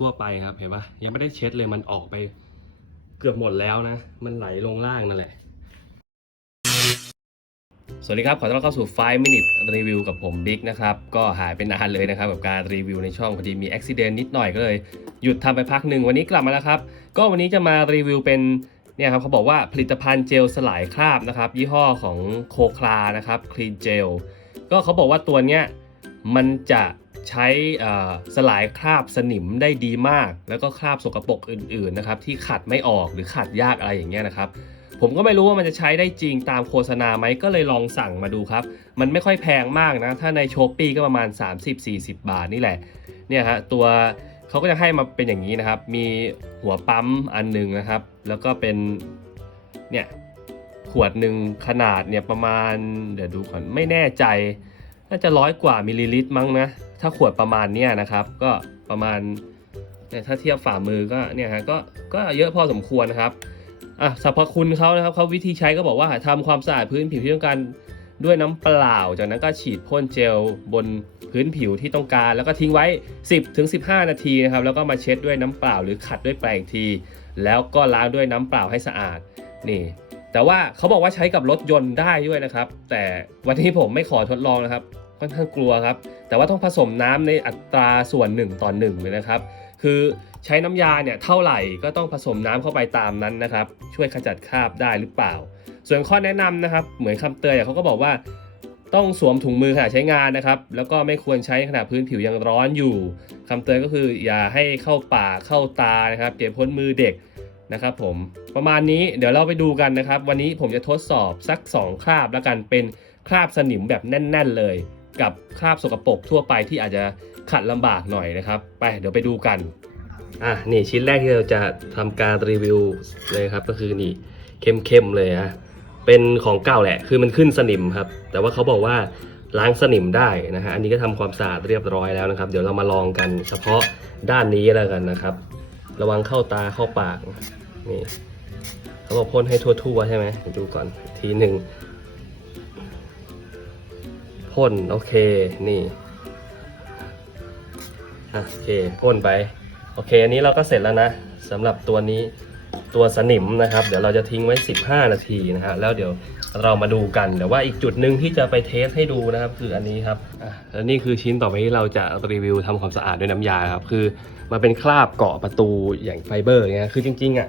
ทั่วไปครับเห็นปะยังไม่ได้เช็ดเลยมันออกไปเกือบหมดแล้วนะ มันไหลลงล่างนั่นแหละ สวัสดีครับ ขอต้อนรับเข้าสู่ 5 minute review กับผมบิ๊กนะครับ ก็หายไปนานเลยนะครับ กับการรีวิวในช่องพอดีมีอุบิเหตุนิดหน่อยก็เลย หยุดทำไปพักหนึ่งวันนี้กลับมาแล้วครับ ก็วันนี้จะมารีวิวเป็นเนี่ยครับเขาบอกว่าผลิตภัณฑ์เจลสลายคราบนะครับ ยี่ห้อของโคคลานะครับคลีนเจลก็เขาบอกว่าตัวเนี้ยมันจะ ใช้สลายคราบสนิมได้ดีมาก แล้วก็คราบสกปรกอื่นๆนะครับที่ขัดไม่ออกหรือขัดยากอะไรอย่างเงี้ยนะครับ ผมก็ไม่รู้ว่ามันจะใช้ได้จริงตามโฆษณาไหมก็เลยลองสั่งมาดูครับ มันไม่ค่อยแพงมากนะ ถ้าในช้อปปีก็ประมาณ 30-40 บาทนี่แหละเนี่ยฮะตัวเขาก็จะให้มาเป็นอย่างนี้นะครับ มีหัวปั๊มอันหนึ่งนะครับ แล้วก็เป็นเนี่ยขวดหนึ่งขนาดเนี่ยประมาณเดี๋ยวดูก่อนไม่แน่ใจ น่าจะร้อยกว่ามิลลิลิตรมั้งนะ ถ้าขวดประมาณเนี้ยนะครับ ก็ประมาณเนี่ยถ้าเทียบฝ่ามือก็เนี่ยฮะก็ก็เยอะพอสมควรนะครับอะสรรพคุณเขานะครับเขาวิธีใช้ก็บอกว่าทำความสะอาดพื้นผิวที่ต้องการด้วยน้ำเปล่า จากนั้นก็ฉีดพ่นเจลบนพื้นผิวที่ต้องการ แล้วก็ทิ้งไว้ 10ถึง15 นาทีนะครับ แล้วก็มาเช็ดด้วยน้ำเปล่าหรือขัดด้วยแปรงที แล้วก็ล้างด้วยน้ำเปล่าให้สะอาดนี่แต่ว่าเขาบอกว่าใช้กับรถยนต์ได้ด้วยนะครับ แต่วันนี้ผมไม่ขอทดลองนะครับ ค่อนข้างกลัวครับ แต่ว่าต้องผสมน้ำในอัตราส่วน1ต่อ1เลยนะครับ คือใช้น้ำยาเนี่ยเท่าไหร่ก็ต้องผสมน้ำเข้าไปตามนั้นนะครับ ช่วยขจัดคราบได้หรือเปล่า ส่วนข้อแนะนำนะครับ เหมือนคำเตือนเขาก็บอกว่า ต้องสวมถุงมือขณะใช้งานนะครับ แล้วก็ไม่ควรใช้ขณะพื้นผิวยังร้อนอยู่คำเตือนก็คืออย่าให้เข้าปากเข้าตานะครับเก็บพ้นมือเด็กนะครับผมประมาณนี้เดี๋ยวเราไปดูกันนะครับ วันนี้ผมจะทดสอบสัก 2 คราบแล้วกันเป็นคราบสนิมแบบแน่น ๆ เลย กับคราบสกปรกทั่วไปที่อาจจะขัดลำบากหน่อยนะครับ ไปเดี๋ยวไปดูกันอะนี่ชิ้นแรกที่เราจะทำการรีวิวเลยครับ ก็คือนี่เข้มๆเลยอะเป็นของเก่าแหละ คือมันขึ้นสนิมครับ แต่ว่าเขาบอกว่าล้างสนิมได้นะฮะอันนี้ก็ทำความสะอาดเรียบร้อยแล้วนะครับ เดี๋ยวเรามาลองกันเฉพาะด้านนี้แล้วกันนะครับ ระวังเข้าตาเข้าปากนี่เขาบอกพ่นให้ทั่วๆใช่ไหมดูก่อนทีหนึ่ง พ่นโอเคนี่โอเคพ่นไปโอเคอันนี้เราก็เสร็จแล้วนะสำหรับตัวนี้ตัวสนิมนะครับ เดี๋ยวเราจะทิ้งไว้ 15 นาทีนะฮะแล้วเดี๋ยวเรามาดูกันแต่ว่าอีกจุดหนึ่งที่จะไปเทสให้ดูนะครับคืออันนี้ครับอะแล้วนี่คือชิ้นต่อไปที่เราจะรีวิวทำความสะอาดด้วยน้ำยาครับคือมันเป็นคราบเกาะประตูอย่างไฟเบอร์เงี้ยคือจริงๆอะ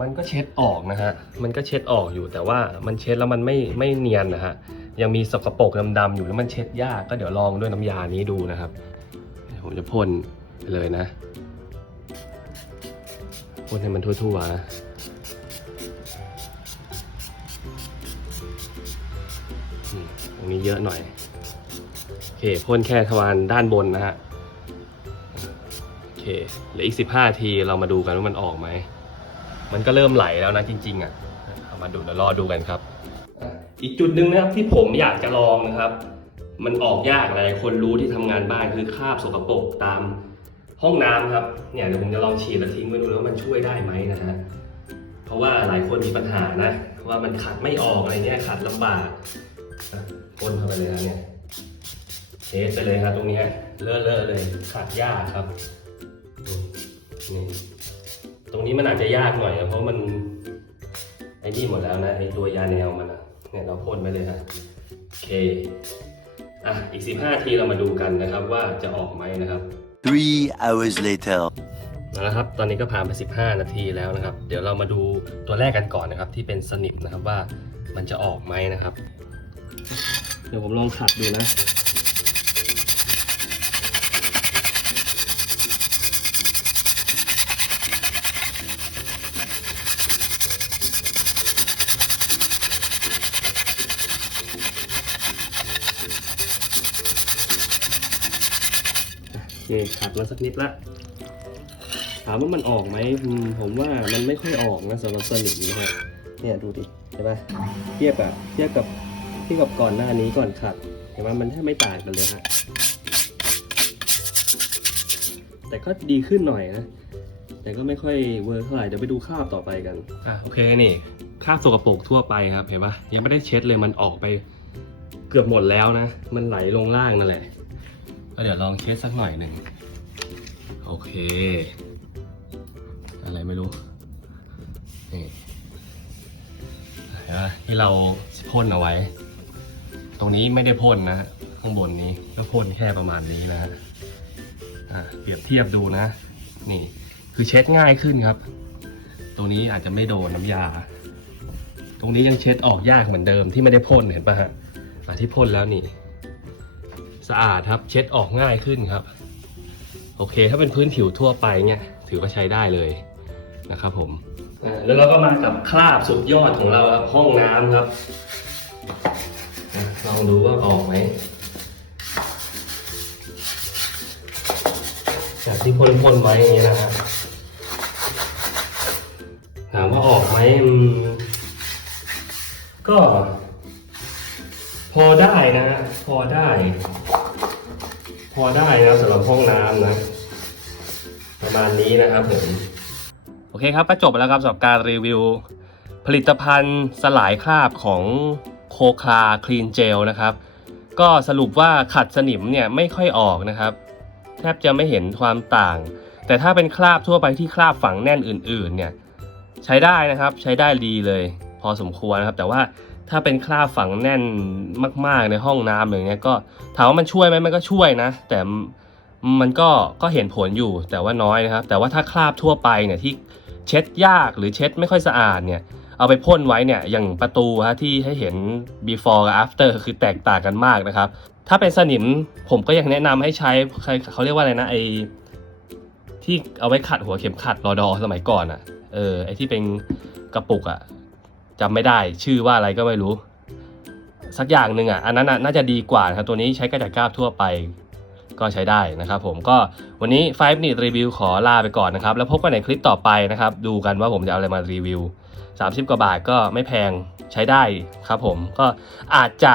มันก็เช็ดออกนะฮะมันก็เช็ดออกอยู่แต่ว่ามันเช็ดแล้วมันไม่ไม่เนียนนะฮะ ยังมีสกปรกดำๆอยู่แล้วมันเช็ดยากก็เดี๋ยวลองด้วยน้ำยานี้ดูนะครับผมจะพ่นไปเลยนะพ่นให้มันทั่วๆนะอืมตรงนี้เยอะหน่อยโอเคพ่นแค่ทวารด้านบนนะฮะโอเคเหลืออีก15ทีเรามาดูกันว่ามันออกไหมมันก็เริ่มไหลแล้วนะจริง ๆอะเอามาดูเดี๋ยวรอดูกันครับ อีกจุดหนึ่งนะครับที่ผมอยากจะลองนะครับ มันออกยากหลายคนรู้ที่ทำงานบ้านคือคราบสกปรกตามห้องน้ำครับเนี่ยเดี๋ยวผมจะลองฉีดแล้วทิ้งไว้ดูแล้วมันช่วยได้ไหมนะฮะเพราะว่าหลายคนมีปัญหานะ ว่ามันขัดไม่ออกอะไรเนี่ยขัดลำบากพ่นเข้าไปเลยนะเนี่ยเทสไปเลยครับตรงนี้เลอะเลอะๆเลยขัดยากครับนี่ตรงนี้มันอาจจะยากหน่อยนะเพราะมันไอ้นี่หมดแล้วนะไอ้ตัวยาแนวมันอะ เนี่ยเราพ่นไปเลยนะโอเคอะอีก 15ทีเรามาดูกันนะครับว่าจะออกไหมนะครับ Three hours later. เอาละครับ ตอนนี้ก็ผ่านไป 15 นาทีแล้วนะครับ เดี๋ยวเรามาดูตัวแรกกันก่อนนะครับ ที่เป็นสนิมนะครับว่ามันจะออกไหมนะครับ เดี๋ยวผมลองขัดดูนะ เคขัดมาสักนิดละถามว่ามันออกไหมผมว่ามันไม่ค่อยออกนะสำหรับสนิมนะครับเนี่ยดูดิเห็นปะเทียบกับเทียบกับเทียบกับก่อนหน้านี้ก่อนขัดเห็นว่ามันแทบไม่ต่างกันเลยฮะแต่ก็ดีขึ้นหน่อยนะแต่ก็ไม่ค่อยเวิร์คเท่าไหร่เดี๋ยวไปดูคราบต่อไปกันอะโอเคนี่คราบสกปรกทั่วไปครับเห็นปะยังไม่ได้เช็ดเลยมันออกไปเกือบหมดแล้วนะ มันไหลลงล่างนั่นแหละ ก็เดี๋ยวลองเช็ดสักหน่อยหนึ่ง โอเค อะไรไม่รู้ นี่เห็นะที่เราพ่นเอาไว้ ตรงนี้ไม่ได้พ่นนะ ข้างบนนี้ก็พ่นแค่ประมาณนี้นะฮะอะเปรียบเทียบดูนะ นี่ คือเช็ดง่ายขึ้นครับ ตรงนี้อาจจะไม่โดนน้ำยา ตรงนี้ยังเช็ดออกยากเหมือนเดิมที่ไม่ได้พ่นเห็นปะฮะอะที่พ่นแล้วนี่ สะอาดครับ เช็ดออกง่ายขึ้นครับ โอเค ถ้าเป็นพื้นผิวทั่วไปเนี่ย ถือว่าใช้ได้เลยนะครับผมแล้วเราก็มากับคราบสุดยอดของเราครับห้องน้ำครับลองดูว่าออกไหมจากที่พ่นพ่นๆไว้อย่างนี้นะฮะถามว่าออกไหมก็ พอได้นะฮะพอได้ พอได้นะสำหรับห้องน้ำนะ ประมาณนี้นะครับผมโอเคครับก็จบแล้วครับสำหรับการรีวิว ผลิตภัณฑ์สลายคราบของโคคลาคลีนเจลนะครับ ก็สรุปว่าขัดสนิมเนี่ยไม่ค่อยออกนะครับ แทบจะไม่เห็นความต่าง แต่ถ้าเป็นคราบทั่วไปที่คราบฝังแน่นอื่น ๆ เนี่ย ใช้ได้นะครับใช้ได้ดีเลย พอสมควรนะครับ แต่ว่า ถ้าเป็นคราบฝังแน่นมาก ๆ ในห้องน้ำอย่างเงี้ยก็ถามว่ามันช่วยไหมมันก็ช่วยนะ แต่มันก็ก็เห็นผลอยู่แต่ว่าน้อยนะครับ แต่ว่าถ้าคราบทั่วไปเนี่ยที่เช็ดยากหรือเช็ดไม่ค่อยสะอาดเนี่ยเอาไปพ่นไว้เนี่ยอย่างประตูฮะที่ให้เห็น before กับ after คือแตกต่างกันมากนะครับ ถ้าเป็นสนิมผมก็ยังแนะนำให้ใช้ใครเขาเรียกว่าอะไรนะไอที่เอาไว้ขัดหัวเข็มขัดรอดอสมัยก่อนอะ่ะเออไอที่เป็นกระปุกอะ่ะ จำไม่ได้ชื่อว่าอะไรก็ไม่รู้ สักอย่างหนึ่งอะอันนั้นน่าจะดีกว่านะครับตัวนี้ใช้กระจัดคราบทั่วไปก็ใช้ได้นะครับผมก็วันนี้ 5 minute review ขอลาไปก่อนนะครับ แล้วพบกันในคลิปต่อไปนะครับ ดูกันว่าผมจะเอาอะไรมารีวิว 30 กว่าบาทก็ไม่แพงใช้ได้ครับผมก็อาจจะ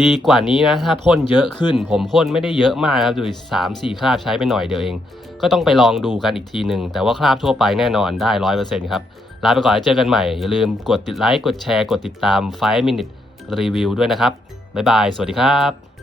ดีกว่านี้นะ ถ้าพ่นเยอะขึ้น ผมพ่นไม่ได้เยอะมากนะครับดูสามสี่คราบใช้ไปหน่อยเดียวเอง ก็ต้องไปลองดูกันอีกทีหนึ่งแต่ว่าคราบทั่วไปแน่นอนได้ร้อยเปอร์เซ็นต์ครับ ลาไปก่อนแล้วเจอกันใหม่ อย่าลืมกดติดไลค์ กดแชร์ กดติดตาม 5 minute review ด้วยนะครับ บ๊ายบาย สวัสดีครับ